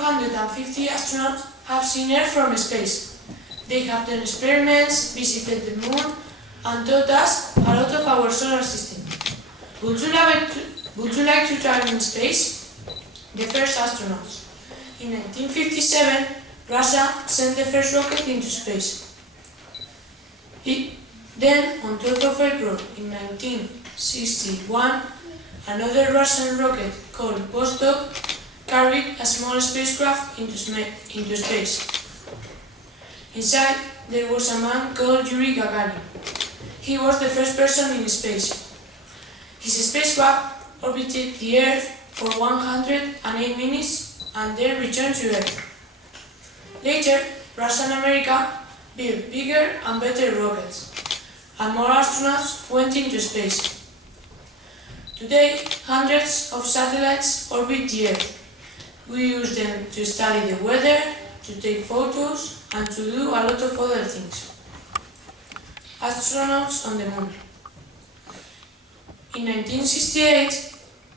450 astronauts have seen Earth from space. They have done experiments, visited the moon, and taught us a lot of our solar system. Would you like to travel in space? The first astronauts. In 1957, Russia sent the first rocket into space. Then, on 12th of April in 1961, another Russian rocket called Vostok carried a small spacecraft into space. Inside, there was a man called Yuri Gagarin. He was the first person in space. His spacecraft orbited the Earth for 108 minutes and then returned to Earth. Later, Russia and America built bigger and better rockets, and more astronauts went into space. Today, hundreds of satellites orbit the Earth. We use them to study the weather, to take photos, and to do a lot of other things. Astronauts on the moon. In 1968,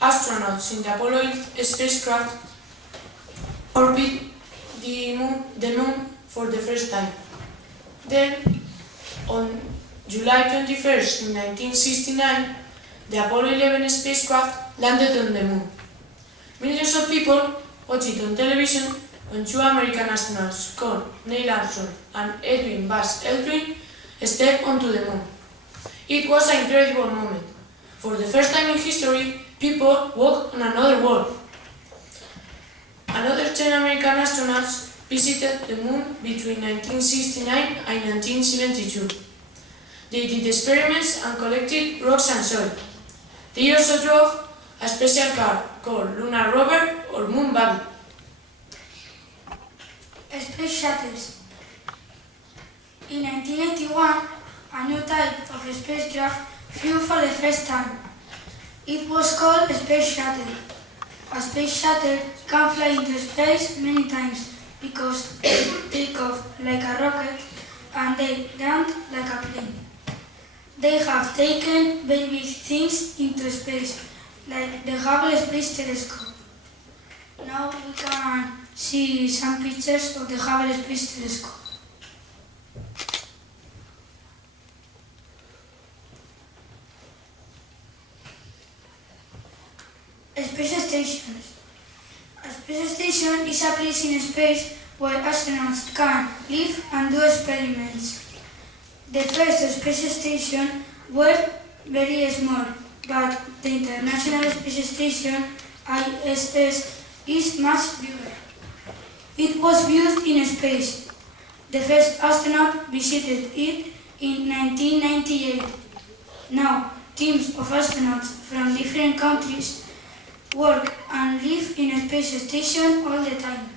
astronauts in the Apollo 8 spacecraft orbited the moon for the first time. Then, on July 21st, in 1969, the Apollo 11 spacecraft landed on the moon. Millions of people watched it on television when two American astronauts called Neil Armstrong and Edwin Buzz Aldrin stepped onto the moon. It was an incredible moment. For the first time in history, people walked on another world. Another 10 American astronauts visited the moon between 1969 and 1972. They did experiments and collected rocks and soil. They also drove a special car called Lunar Rover or Moon Buggy. Space shuttles. In 1981, a new type of spacecraft flew for the first time. It was called a space shuttle. A space shuttle can fly into space many times because they take off like a rocket and they land like a plane. They have taken very big things into space, like the Hubble Space Telescope. Now we can see some pictures of the Hubble Space Telescope. Space stations. A space station is a place in space where astronauts can live and do experiments. The first space station was very small, but the International Space Station, ISS, is much bigger. It was built in space. The first astronaut visited it in 1998. Now, teams of astronauts from different countries work and live in a space station all the time.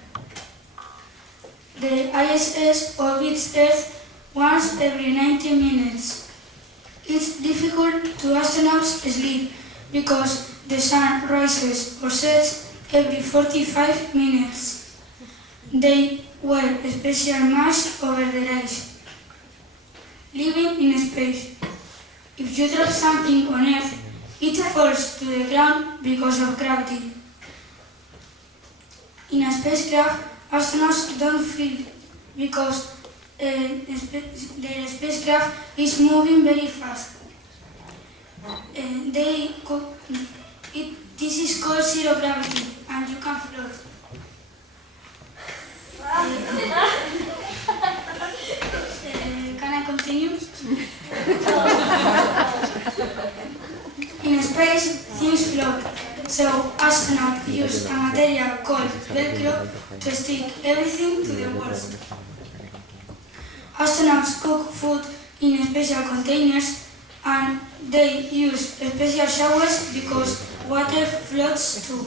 The ISS orbits Earth once every 90 minutes. It's difficult to astronauts sleep because the sun rises or sets every 45 minutes. They wear a special mask over their eyes. Living in space. If you drop something on Earth, it falls to the ground because of gravity. In a spacecraft, astronauts don't feel because their spacecraft is moving very fast. This is called zero gravity, and you can float. Can I continue? In space, things float, so astronauts use a material called Velcro to stick everything to the walls. Astronauts cook food in special containers and they use special showers because water floats too.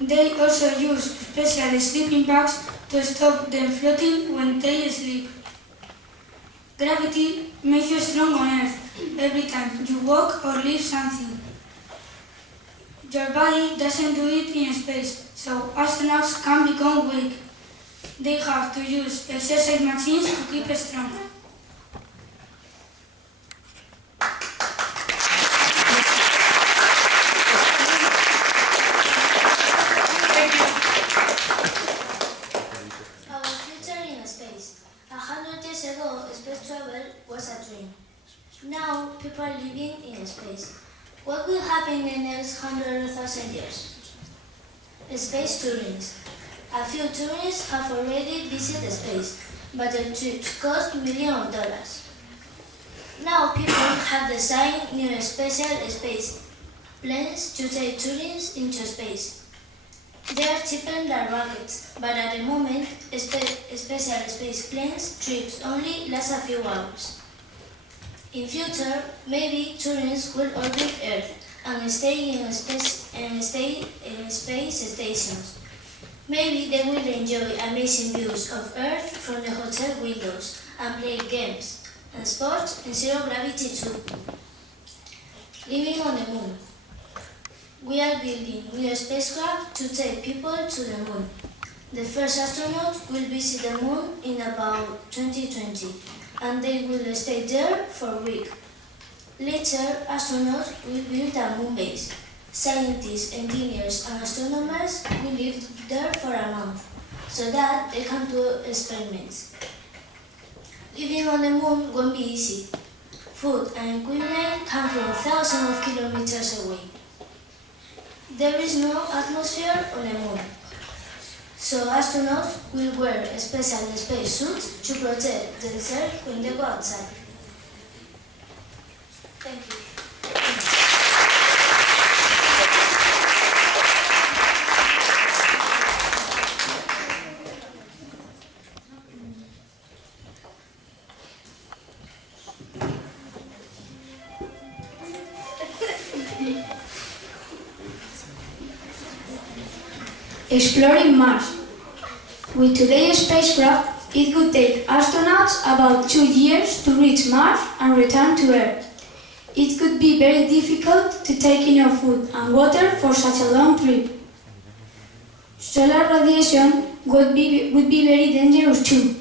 They also use special sleeping bags to stop them floating when they sleep. Gravity makes you strong on Earth every time you walk or lift something. Your body doesn't do it in space, so astronauts can become weak. They have to use exercise machines to keep strong. Thank Now, people are living in space. What will happen in the next 100,000 years? Space tourism. A few tourists have already visited space, but the trips cost millions of dollars. Now people have designed new special space planes to take tourists into space. They are cheaper than rockets, but at the moment, special space planes trips only last a few hours. In future, maybe tourists will orbit Earth and stay in space stations. Maybe they will enjoy amazing views of Earth from the hotel windows and play games and sports in zero gravity too. Living on the moon. We are building new spacecraft to take people to the moon. The first astronauts will visit the moon in about 2020, and they will stay there for a week. Later, astronauts will build a moon base. Scientists, engineers, and astronomers will live there for a month, so that they can do experiments. Living on the moon won't be easy. Food and equipment come from thousands of kilometers away. There is no atmosphere on the moon, so astronauts will wear special space suits to protect themselves when they go outside. Thank you. Exploring Mars. With today's spacecraft, it could take astronauts about 2 years to reach Mars and return to Earth. It could be very difficult to take enough food and water for such a long trip. Solar radiation would be very dangerous too.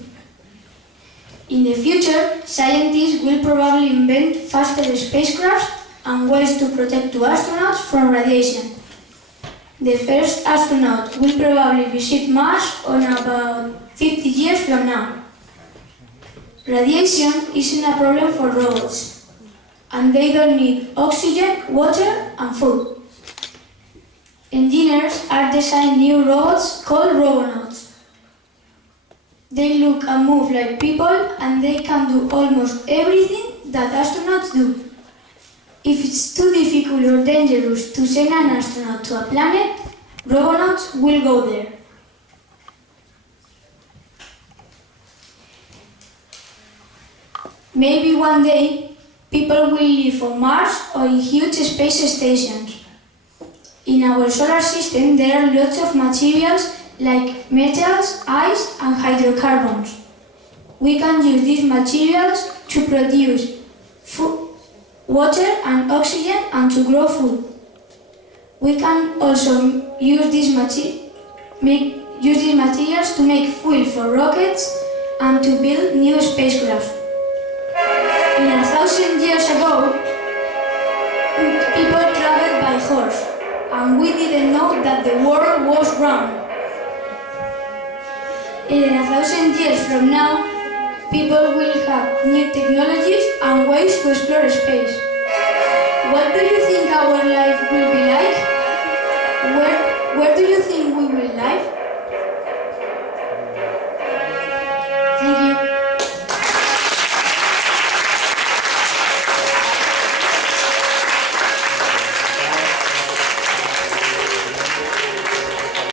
In the future, scientists will probably invent faster spacecraft and ways to protect the astronauts from radiation. The first astronaut will probably visit Mars on about 50 years from now. Radiation isn't a problem for robots, and they don't need oxygen, water, and food. Engineers are designing new robots called robonauts. They look and move like people, and they can do almost everything that astronauts do. If it's too difficult or dangerous to send an astronaut to a planet, robonauts will go there. Maybe one day, people will live on Mars or in huge space stations. In our solar system, there are lots of materials like metals, ice, and hydrocarbons. We can use these materials to produce water and oxygen and to grow food. We can also use these materials to make fuel for rockets and to build new spacecraft. 1,000 years ago, people traveled by horse, and we didn't know that the world was round. 1,000 years from now, people will have new technologies and ways to explore space. What do you think our life will be like? Where do you think we will live?